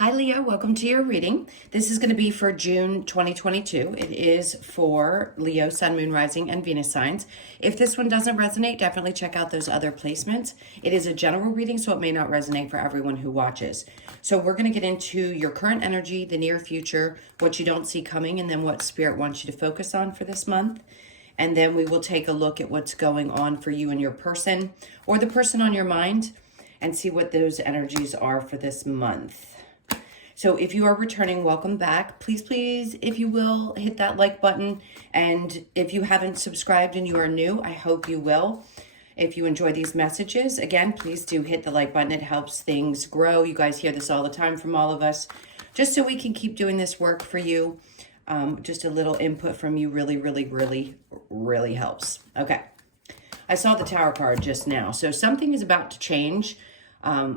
Hi Leo, welcome to your reading. This is going to be for June 2022. It is for Leo, Sun, Moon, Rising, and Venus signs. If this one doesn't resonate, definitely check out those other placements. It is a general reading, so it may not resonate for everyone who watches. So we're going to get into your current energy, the near future, what you don't see coming, and then what Spirit wants you to focus on for this month. And then we will take a look at what's going on for you and your person, or the person on your mind, and see what those energies are for this month. So if you are returning, welcome back. Please, if you will, hit that like button. And if you haven't subscribed and you are new, I hope you will. If you enjoy these messages, again, please do hit the like button. It helps things grow. You guys hear this all the time from all of us. Just so we can keep doing this work for you. Just a little input from you really helps. Okay. I saw the Tower card just now. So something is about to change.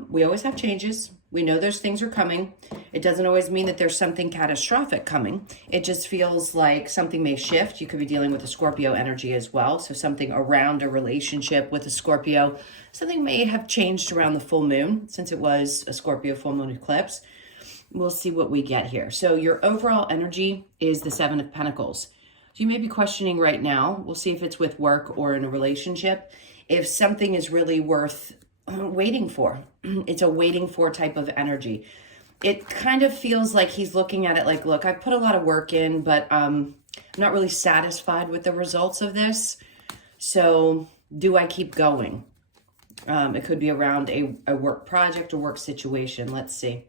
We always have changes. We know those things are coming. It doesn't always mean that there's something catastrophic coming. It just feels like something may shift. You could be dealing with a Scorpio energy as well. So something around a relationship with a Scorpio. Something may have changed around the full moon since it was a Scorpio full moon eclipse. We'll see what we get here. So your overall energy is the Seven of Pentacles. So you may be questioning right now. We'll see if it's with work or in a relationship. If something is really worth waiting for. It's a waiting for type of energy. It kind of feels like he's looking at it like, look, I put a lot of work in, but I'm not really satisfied with the results of this. So do I keep going? It could be around a work project or work situation. Let's see.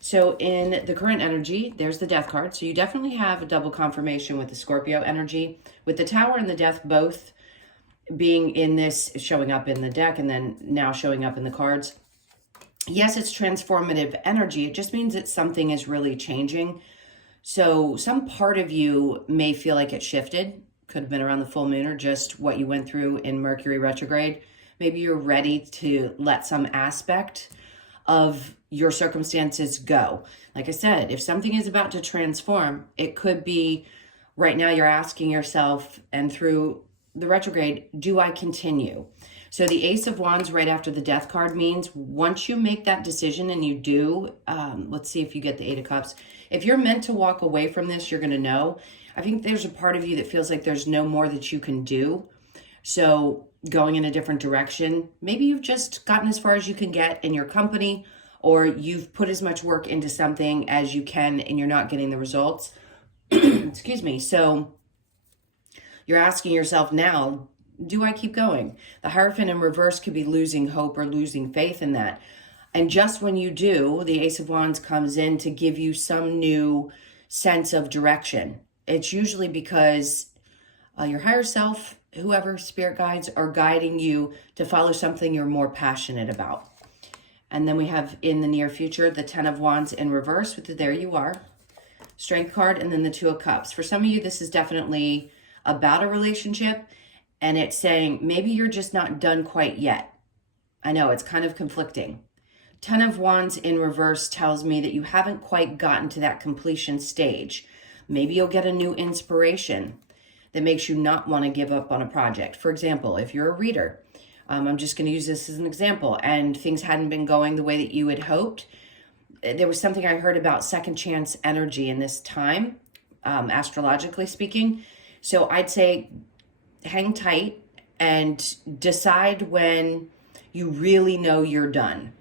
So in the current energy, there's the Death card. So you definitely have a double confirmation with the Scorpio energy. With the Tower and the Death both being in this, showing up in the deck, and then now showing up in the cards. Yes, it's transformative energy. It just means that something is really changing. So some part of you may feel like it shifted. Could have been around the full moon or just what you went through in Mercury retrograde. Maybe you're ready to let some aspect of your circumstances go. Like I said, if something is about to transform, it could be right now you're asking yourself, and through the retrograde, do I continue? So the Ace of Wands right after the Death card means once you make that decision and you do, let's see if you get the Eight of Cups. If you're meant to walk away from this, you're going to know. I think there's a part of you that feels like there's no more that you can do. So going in a different direction, maybe you've just gotten as far as you can get in your company, or you've put as much work into something as you can and you're not getting the results. Excuse me. So you're asking yourself now, do I keep going? The Hierophant in reverse could be losing hope or losing faith in that. And just when you do, the Ace of Wands comes in to give you some new sense of direction. It's usually because your higher self, whoever spirit guides, are guiding you to follow something you're more passionate about. And then we have in the near future, the Ten of Wands in reverse with the There You Are Strength card, and then the Two of Cups. For some of you, this is definitely about a relationship, and it's saying maybe you're just not done quite yet. I know it's kind of conflicting. Ten of Wands in reverse tells me that you haven't quite gotten to that completion stage. Maybe you'll get a new inspiration that makes you not want to give up on a project. For example, if you're a reader, I'm just going to use this as an example, and things hadn't been going the way that you had hoped. There was something I heard about second chance energy in this time, astrologically speaking. So I'd say hang tight and decide when you really know you're done.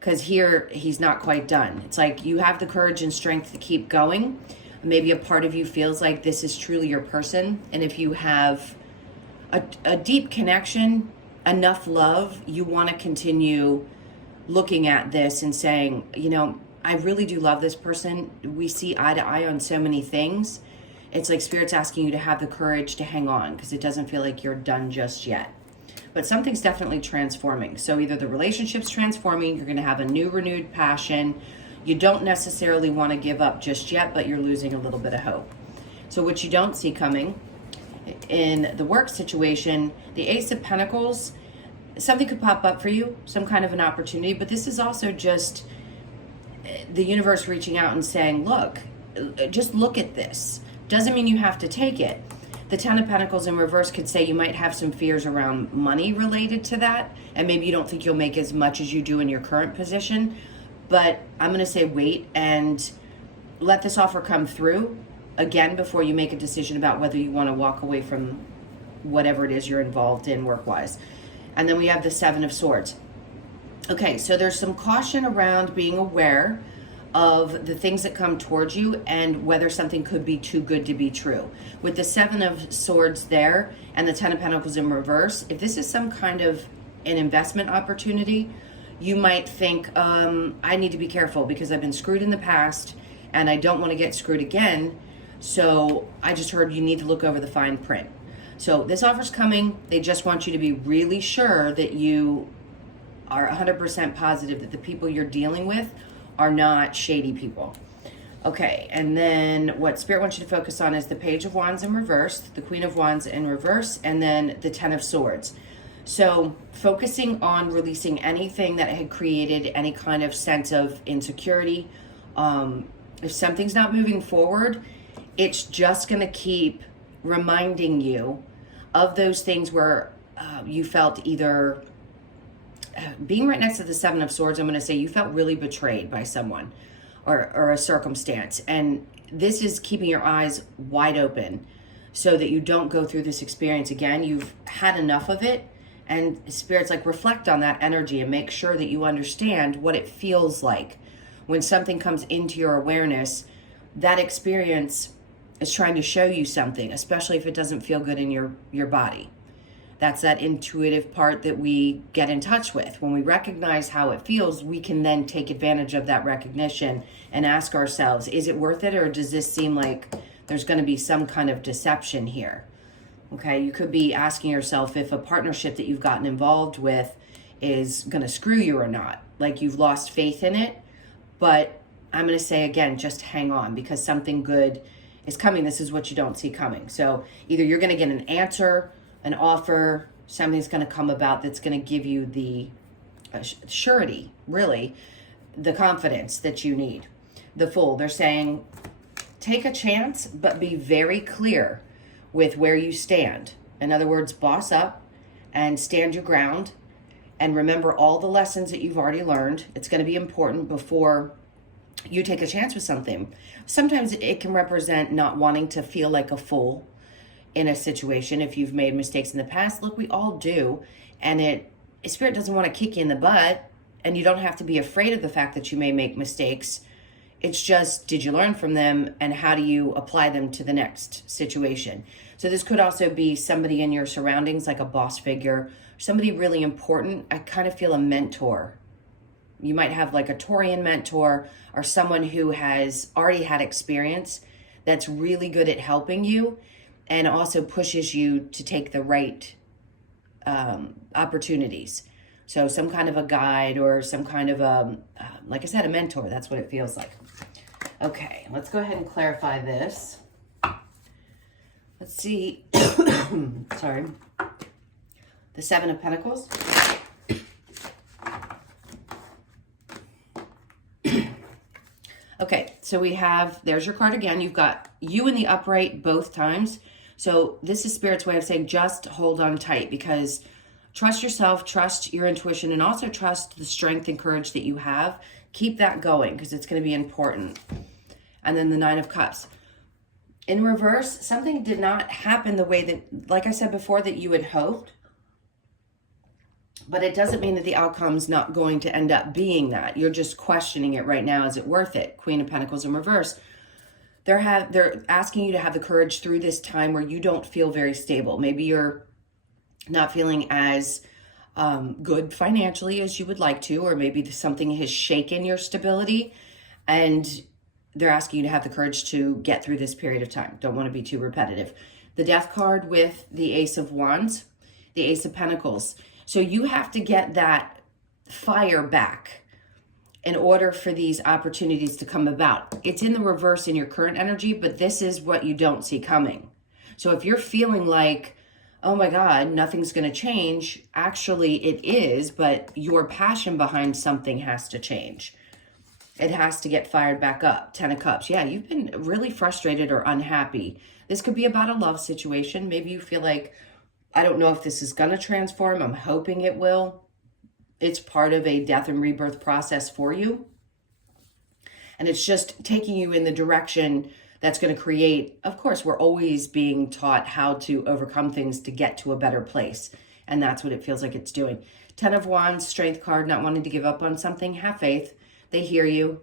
Because here, he's not quite done. It's like you have the courage and strength to keep going. Maybe a part of you feels like this is truly your person. And if you have a deep connection, enough love, you want to continue looking at this and saying, you know, I really do love this person. We see eye to eye on so many things. It's like Spirit's asking you to have the courage to hang on because it doesn't feel like you're done just yet. But something's definitely transforming. So either the relationship's transforming, you're going to have a new renewed passion. You don't necessarily want to give up just yet, but you're losing a little bit of hope. So what you don't see coming in the work situation, the Ace of Pentacles, something could pop up for you, some kind of an opportunity, but this is also just the universe reaching out and saying, look, just look at this. Doesn't mean you have to take it. The Ten of Pentacles in reverse could say you might have some fears around money related to that, and maybe you don't think you'll make as much as you do in your current position. But I'm going to say wait and let this offer come through again before you make a decision about whether you want to walk away from whatever it is you're involved in work-wise. And then we have the Seven of Swords. Okay, so there's some caution around being aware of the things that come towards you and whether something could be too good to be true. With the Seven of Swords there and the Ten of Pentacles in reverse, if this is some kind of an investment opportunity, you might think, I need to be careful because I've been screwed in the past and I don't want to get screwed again. So I just heard you need to look over the fine print. So this offer's coming. They just want you to be really sure that you are 100% positive that the people you're dealing with are not shady people. Okay, and then what Spirit wants you to focus on is the Page of Wands in reverse, the Queen of Wands in reverse, and then the Ten of Swords. So focusing on releasing anything that had created any kind of sense of insecurity. If something's not moving forward, it's just going to keep reminding you of those things where you felt either being right next to the Seven of Swords, I'm going to say you felt really betrayed by someone or a circumstance. And this is keeping your eyes wide open so that you don't go through this experience again. You've had enough of it. And Spirit's like, reflect on that energy and make sure that you understand what it feels like when something comes into your awareness. That experience is trying to show you something, especially if it doesn't feel good in your body. That's that intuitive part that we get in touch with. When we recognize how it feels, we can then take advantage of that recognition and ask ourselves, is it worth it, or does this seem like there's going to be some kind of deception here? Okay, you could be asking yourself if a partnership that you've gotten involved with is going to screw you or not. Like you've lost faith in it. But I'm going to say again, just hang on because something good is coming. This is what you don't see coming. So either you're going to get an answer, an offer, something's going to come about that's going to give you the surety, really, the confidence that you need. The Fool, they're saying, take a chance, but be very clear with where you stand. In other words, boss up and stand your ground and remember all the lessons that you've already learned. It's going to be important before you take a chance with something. Sometimes it can represent not wanting to feel like a fool in a situation. If you've made mistakes in the past, look, we all do. And Spirit doesn't want to kick you in the butt, and you don't have to be afraid of the fact that you may make mistakes. It's just, did you learn from them, and how do you apply them to the next situation? So this could also be somebody in your surroundings, like a boss figure, somebody really important. I kind of feel a mentor. You might have like a Taurian mentor or someone who has already had experience that's really good at helping you and also pushes you to take the right opportunities. So some kind of a guide or some kind of like I said, a mentor. That's what it feels like. Okay, let's go ahead and clarify this. Let's see. Sorry. The Seven of Pentacles. Okay, so we have, there's your card again. You've got you in the upright both times. So this is Spirit's way of saying just hold on tight, because trust yourself, trust your intuition, and also trust the strength and courage that you have. Keep that going because it's going to be important. And then the Nine of Cups. In reverse, something did not happen the way that, like I said before, that you had hoped. But it doesn't mean that the outcome's not going to end up being that. You're just questioning it right now. Is it worth it? Queen of Pentacles in reverse. They're asking you to have the courage through this time where you don't feel very stable. Maybe you're not feeling as good financially as you would like to, or maybe something has shaken your stability, and they're asking you to have the courage to get through this period of time. Don't want to be too repetitive. The Death card with the Ace of Wands, the Ace of Pentacles. So you have to get that fire back in order for these opportunities to come about. It's in the reverse in your current energy, but this is what you don't see coming. So if you're feeling like, oh my God, nothing's going to change, actually it is, but your passion behind something has to change. It has to get fired back up. 10 of Cups. Yeah, you've been really frustrated or unhappy. This could be about a love situation. Maybe you feel like, I don't know if this is going to transform. I'm hoping it will. It's part of a death and rebirth process for you. And it's just taking you in the direction that's going to create, of course, we're always being taught how to overcome things to get to a better place. And that's what it feels like it's doing. 10 of Wands, Strength card, not wanting to give up on something. Have faith. They hear you.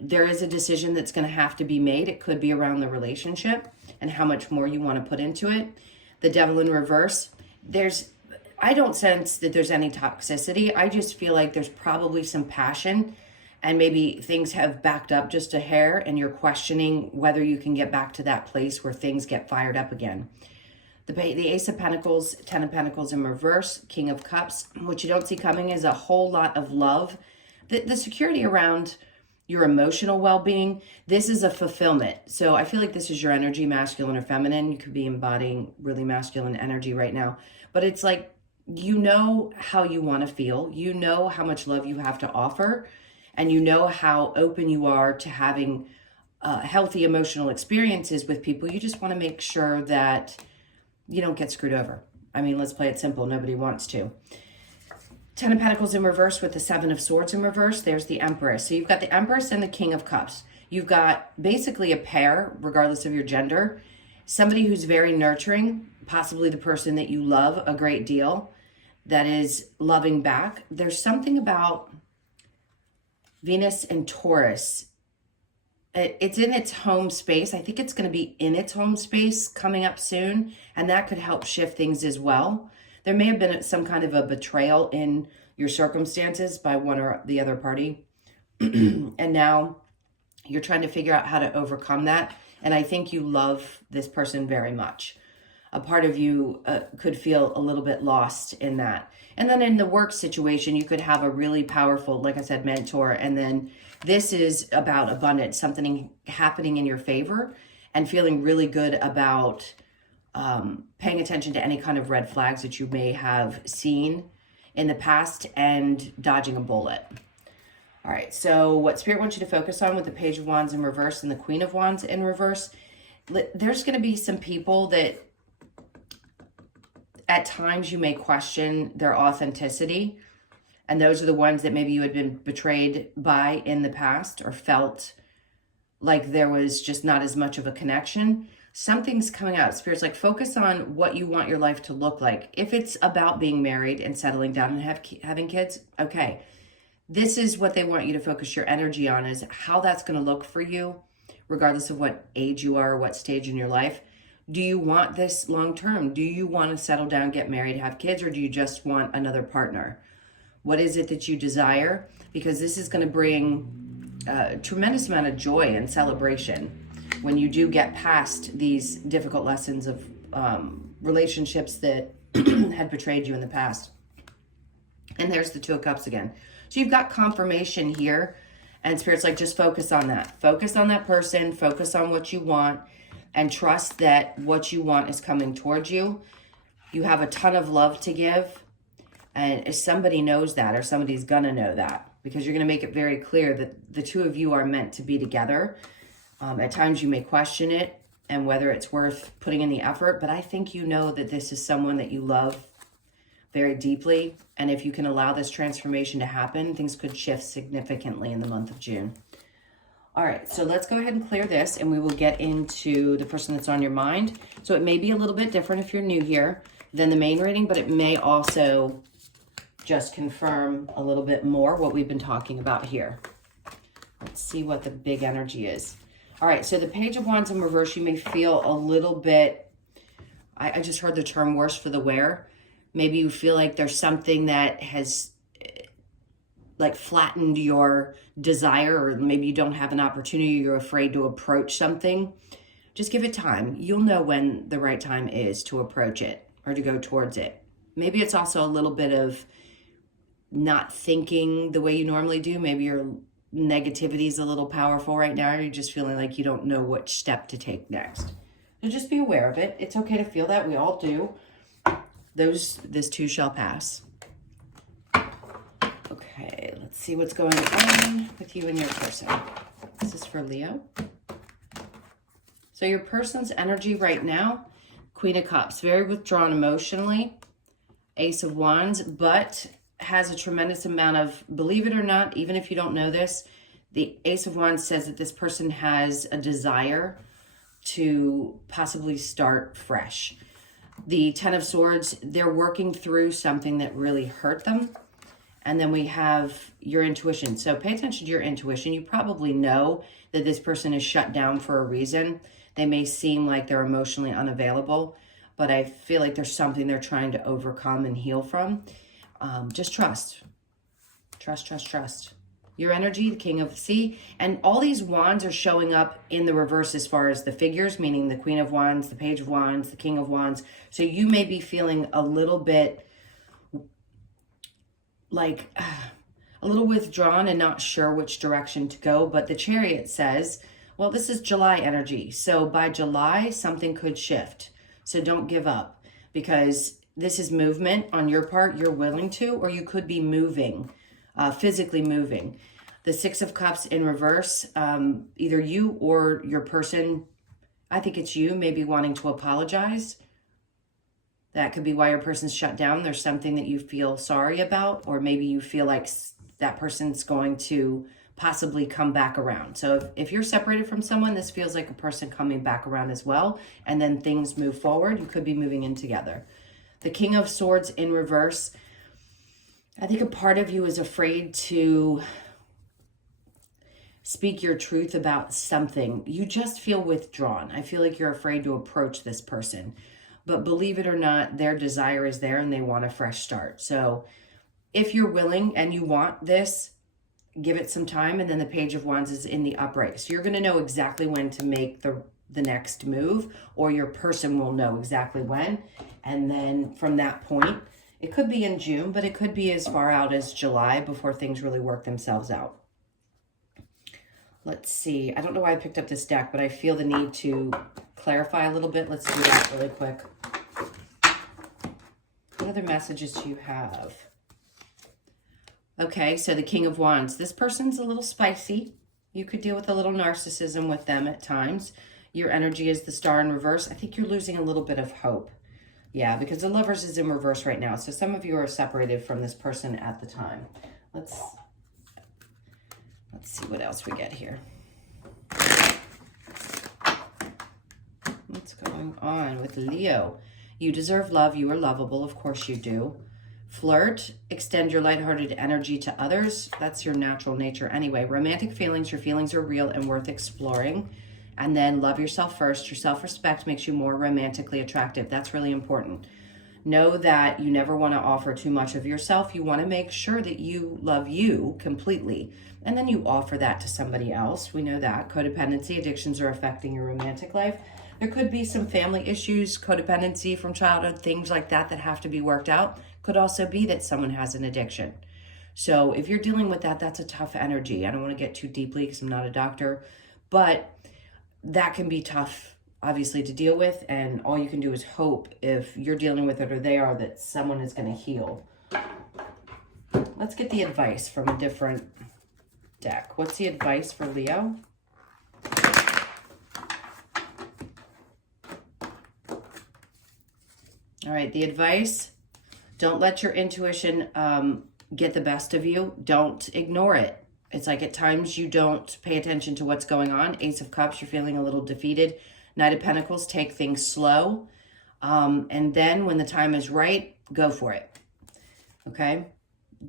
There is a decision that's going to have to be made. It could be around the relationship and how much more you want to put into it. The Devil in reverse. I don't sense that there's any toxicity. I just feel like there's probably some passion, and maybe things have backed up just a hair and you're questioning whether you can get back to that place where things get fired up again. The Ace of Pentacles, 10 of Pentacles in reverse, King of Cups. What you don't see coming is a whole lot of love. The security around your emotional well-being, this is a fulfillment. So I feel like this is your energy, masculine or feminine. You could be embodying really masculine energy right now. But it's like, you know how you want to feel. You know how much love you have to offer. And you know how open you are to having healthy emotional experiences with people. You just want to make sure that you don't get screwed over. I mean, let's play it simple. Nobody wants to. 10 of Pentacles in reverse with the 7 of Swords in reverse. There's the Empress. So you've got the Empress and the King of Cups. You've got basically a pair, regardless of your gender. Somebody who's very nurturing, possibly the person that you love a great deal, that is loving back. There's something about Venus and Taurus. It's in its home space. I think it's going to be in its home space coming up soon, and that could help shift things as well. There may have been some kind of a betrayal in your circumstances by one or the other party, and now you're trying to figure out how to overcome that, and I think you love this person very much. A part of you could feel a little bit lost in that. And then in the work situation, you could have a really powerful, like I said, mentor. And then this is about abundance, something happening in your favor and feeling really good about paying attention to any kind of red flags that you may have seen in the past and dodging a bullet. All right, so what Spirit wants you to focus on with the Page of Wands in reverse and the Queen of Wands in reverse, there's going to be some people that at times you may question their authenticity. And those are the ones that maybe you had been betrayed by in the past or felt like there was just not as much of a connection. Something's coming out. Spirit's like, focus on what you want your life to look like. If it's about being married and settling down and having kids, okay. This is what they want you to focus your energy on, is how that's going to look for you, regardless of what age you are or what stage in your life. Do you want this long term? Do you want to settle down, get married, have kids, or do you just want another partner? What is it that you desire? Because this is going to bring a tremendous amount of joy and celebration when you do get past these difficult lessons of relationships that had betrayed you in the past. And there's the Two of Cups again. So you've got confirmation here, and Spirit's like, just focus on that. Focus on that person, focus on what you want, and trust that what you want is coming towards you. You have a ton of love to give. And if somebody knows that, or somebody's gonna know that, because you're gonna make it very clear that the two of you are meant to be together. At times you may question it and whether it's worth putting in the effort, but I think you know that this is someone that you love very deeply. And if you can allow this transformation to happen, things could shift significantly in the month of June. All right, so let's go ahead and clear this, and we will get into the person that's on your mind. So it may be a little bit different if you're new here than the main reading, but it may also just confirm a little bit more what we've been talking about here. Let's see what the big energy is. All right, so the Page of Wands in reverse, you may feel a little bit, I just heard the term worse for the wear. Maybe you feel like there's something that has like flattened your desire, or maybe you don't have an opportunity, you're afraid to approach something. Just give it time. You'll know when the right time is to approach it or to go towards it. Maybe it's also a little bit of not thinking the way you normally do. Maybe your negativity is a little powerful right now. You're just feeling like you don't know which step to take next. So just be aware of it. It's okay to feel that. We all do. This too shall pass. Okay, let's see what's going on with you and your person. This is for Leo. So your person's energy right now, Queen of Cups, very withdrawn emotionally, Ace of Wands, but has a tremendous amount of, believe it or not, even if you don't know this, The Ace of Wands says that this person has a desire to possibly start fresh. The Ten of Swords, they're working through something that really hurt them. And then we have your intuition. So pay attention to your intuition. You probably know that this person is shut down for a reason. They may seem like they're emotionally unavailable, but I feel like there's something they're trying to overcome and heal from. Just trust. Trust, trust, trust. Your energy, the King of the Sea, and all these wands are showing up in the reverse as far as the figures, meaning the Queen of Wands, the Page of Wands, the King of Wands. So you may be feeling a little bit like a little withdrawn and not sure which direction to go. But the Chariot says, well, this is July energy. So by July, something could shift. So don't give up, because this is movement on your part. You're willing to, or you could be moving, physically moving. The Six of Cups in reverse, either you or your person, I think it's you, maybe wanting to apologize. That could be why your person's shut down. There's something that you feel sorry about, or maybe you feel like that person's going to possibly come back around. So if you're separated from someone, this feels like a person coming back around as well, and then things move forward. You could be moving in together. The King of Swords in reverse, I think a part of you is afraid to speak your truth about something. You just feel withdrawn. I feel like you're afraid to approach this person. But believe it or not, their desire is there and they want a fresh start. So if you're willing and you want this, give it some time. And then the Page of Wands is in the upright. So you're going to know exactly when to make the next move, or your person will know exactly when. And then from that point, it could be in June, but it could be as far out as July before things really work themselves out. Let's see. I don't know why I picked up this deck, but I feel the need to clarify a little bit. Let's do that really quick. What other messages do you have? Okay, so the King of Wands. This person's a little spicy. You could deal with a little narcissism with them at times. Your energy is the Star in reverse. I think you're losing a little bit of hope. Yeah, because the Lovers is in reverse right now. So some of you are separated from this person at the time. Let's see what else we get here. What's going on with Leo? You deserve love. You are lovable. Of course you do. Flirt. Extend your lighthearted energy to others. That's your natural nature anyway. Romantic feelings. Your feelings are real and worth exploring. And then love yourself first. Your self-respect makes you more romantically attractive. That's really important. Know that you never want to offer too much of yourself. You want to make sure that you love you completely. And then you offer that to somebody else. We know that. Codependency, addictions are affecting your romantic life. There could be some family issues, codependency from childhood, things like that that have to be worked out. Could also be that someone has an addiction. So if you're dealing with that, that's a tough energy. I don't want to get too deeply because I'm not a doctor, but that can be tough, obviously, to deal with. And all you can do is hope, if you're dealing with it or they are, that someone is going to heal. Let's get the advice from a different deck. What's the advice for Leo? All right, the advice: don't let your intuition get the best of you. Don't ignore it. It's like at times you don't pay attention to what's going on. Ace of Cups, you're feeling a little defeated. Knight of Pentacles, take things slow. And then when the time is right, go for it. Okay?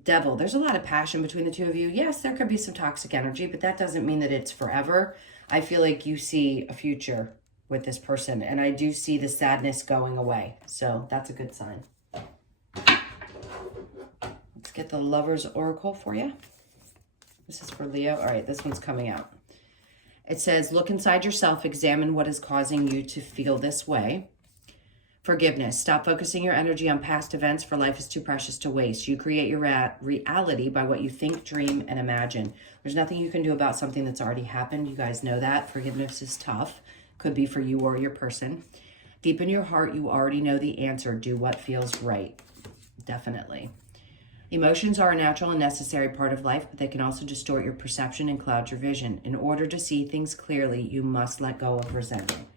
Devil, there's a lot of passion between the two of you. Yes, there could be some toxic energy, but that doesn't mean that it's forever. I feel like you see a future with this person, and I do see the sadness going away. So that's a good sign. Let's get the Lover's Oracle for you. This is for Leo. All right, this one's coming out. It says, look inside yourself, examine what is causing you to feel this way. Forgiveness. Stop focusing your energy on past events, for life is too precious to waste. You create your reality by what you think, dream, and imagine. There's nothing you can do about something that's already happened. You guys know that. Forgiveness is tough. Could be for you or your person. Deep in your heart, you already know the answer. Do what feels right. Definitely. Emotions are a natural and necessary part of life, but they can also distort your perception and cloud your vision. In order to see things clearly, you must let go of resentment.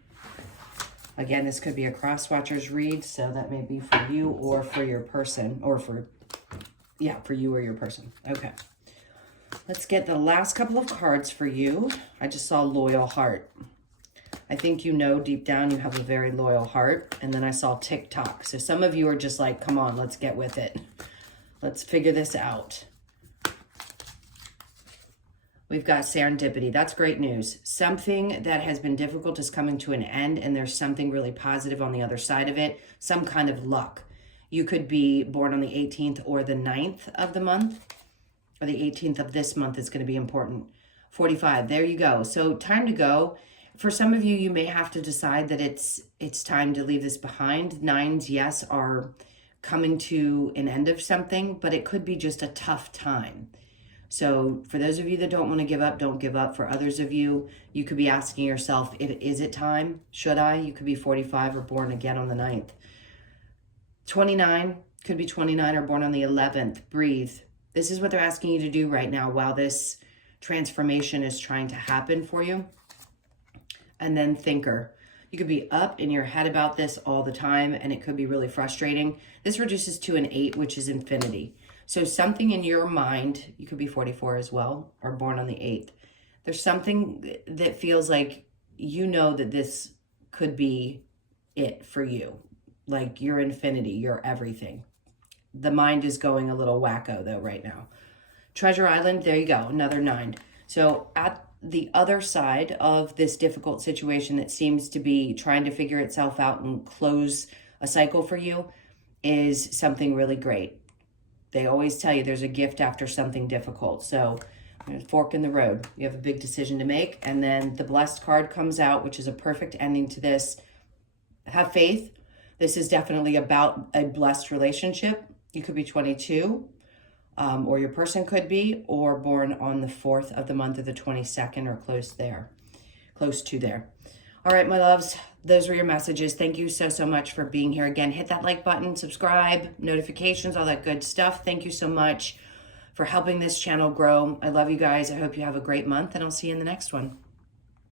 Again, this could be a cross-watcher's read, so that may be for you or for your person, or for you or your person. Okay. Let's get the last couple of cards for you. I just saw loyal heart. I think you know deep down you have a very loyal heart. And then I saw TikTok. So some of you are just like, come on, let's get with it. Let's figure this out. We've got serendipity. That's great news. Something that has been difficult is coming to an end, and there's something really positive on the other side of it. Some kind of luck. You could be born on the 18th or the 9th of the month, or the 18th of this month is going to be important. 45, there you go. So time to go. For some of you, you may have to decide that it's time to leave this behind. Nines, yes, are coming to an end of something, but it could be just a tough time. So for those of you that don't want to give up, don't give up. For others of you, you could be asking yourself, is it time? Should I? You could be 45 or born again on the 9th. 29, could be 29 or born on the 11th. Breathe. This is what they're asking you to do right now while this transformation is trying to happen for you. And then thinker. You could be up in your head about this all the time, and it could be really frustrating. This reduces to an 8, which is infinity. So something in your mind, you could be 44 as well, or born on the 8th. There's something that feels like you know that this could be it for you. Like your infinity, your everything. The mind is going a little wacko though right now. Treasure Island, there you go, another 9. So at the other side of this difficult situation that seems to be trying to figure itself out and close a cycle for you is something really great. They always tell you there's a gift after something difficult. So fork in the road. You have a big decision to make. And then the blessed card comes out, which is a perfect ending to this. Have faith. This is definitely about a blessed relationship. You could be 22, or your person could be, or born on the 4th of the month of the 22nd or close to there. All right, my loves, those were your messages. Thank you so much for being here again. Hit that like button, subscribe, notifications, all that good stuff. Thank you so much for helping this channel grow. I love you guys. I hope you have a great month, and I'll see you in the next one.